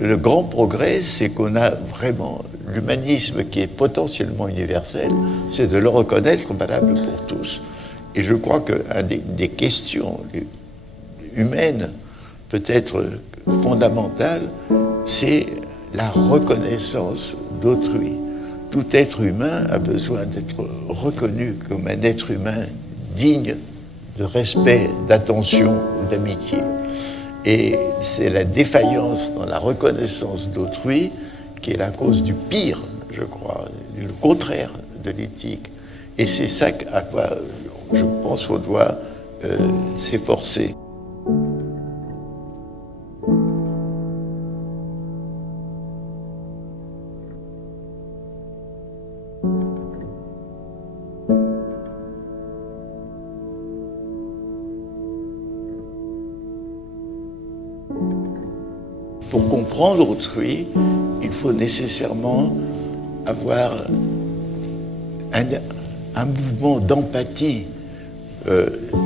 le grand progrès, c'est qu'on a vraiment l'humanisme qui est potentiellement universel, c'est de le reconnaître valable pour tous. Et je crois qu'une des questions humaines, peut-être fondamentales, c'est la reconnaissance d'autrui. Tout être humain a besoin d'être reconnu comme un être humain digne de respect, d'attention ou d'amitié. Et c'est la défaillance dans la reconnaissance d'autrui qui est la cause du pire, je crois, le contraire de l'éthique. Et c'est ça à quoi je pense qu'on doit s'efforcer. Pour comprendre autrui, il faut nécessairement avoir un mouvement d'empathie.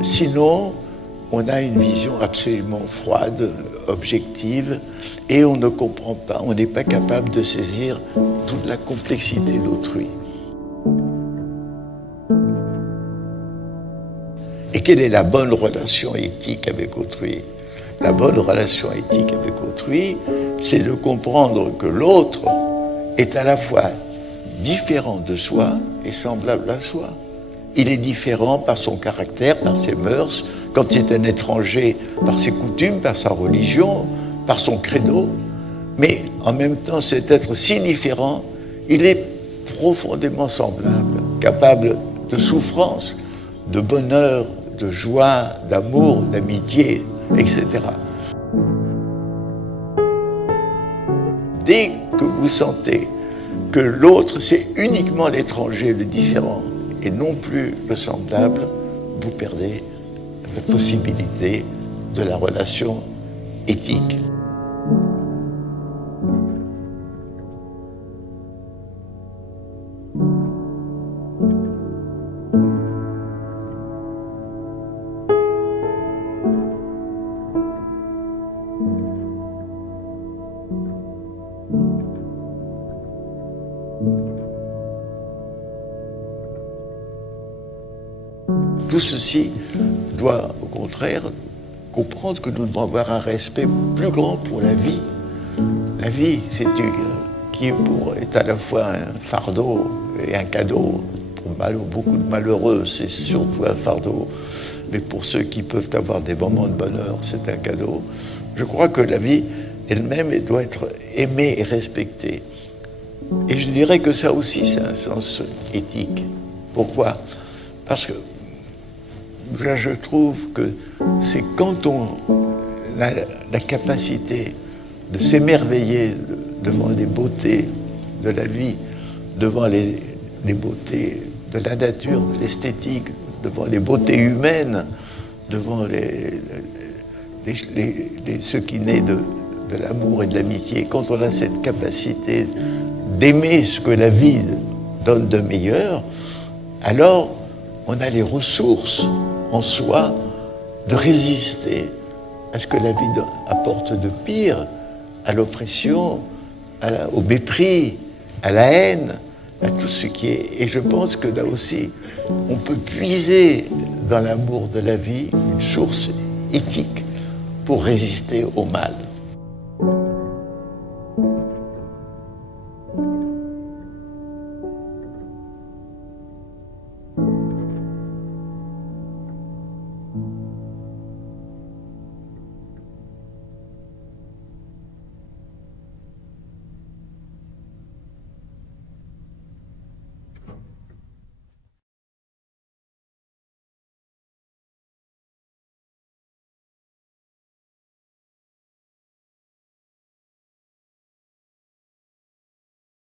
Sinon, on a une vision absolument froide, objective, et on ne comprend pas, on n'est pas capable de saisir toute la complexité d'autrui. Et quelle est la bonne relation éthique avec autrui ? La bonne relation éthique avec autrui, c'est de comprendre que l'autre est à la fois différent de soi et semblable à soi. Il est différent par son caractère, par ses mœurs, quand c'est un étranger, par ses coutumes, par sa religion, par son credo. Mais en même temps, cet être si différent, il est profondément semblable, capable de souffrance, de bonheur, de joie, d'amour, d'amitié, etc. Dès que vous sentez que l'autre, c'est uniquement l'étranger, le différent, et non plus le semblable, vous perdez la possibilité de la relation éthique. Tout ceci doit, au contraire, comprendre que nous devons avoir un respect plus grand pour la vie. La vie, c'est qui est à la fois un fardeau et un cadeau. Pour beaucoup de malheureux, c'est surtout un fardeau. Mais pour ceux qui peuvent avoir des moments de bonheur, c'est un cadeau. Je crois que la vie elle-même doit être aimée et respectée. Et je dirais que ça aussi, c'est un sens éthique. Pourquoi ? Parce que là, je trouve que c'est quand on a la capacité de s'émerveiller devant les beautés de la vie, devant les beautés de la nature, de l'esthétique, devant les beautés humaines, devant ce qui naît de l'amour et de l'amitié. Quand on a cette capacité d'aimer ce que la vie donne de meilleur, alors on a les ressources en soi de résister à ce que la vie apporte de pire, à l'oppression, au mépris, à la haine, à tout ce qui est. Et je pense que là aussi, on peut puiser dans l'amour de la vie une source éthique pour résister au mal.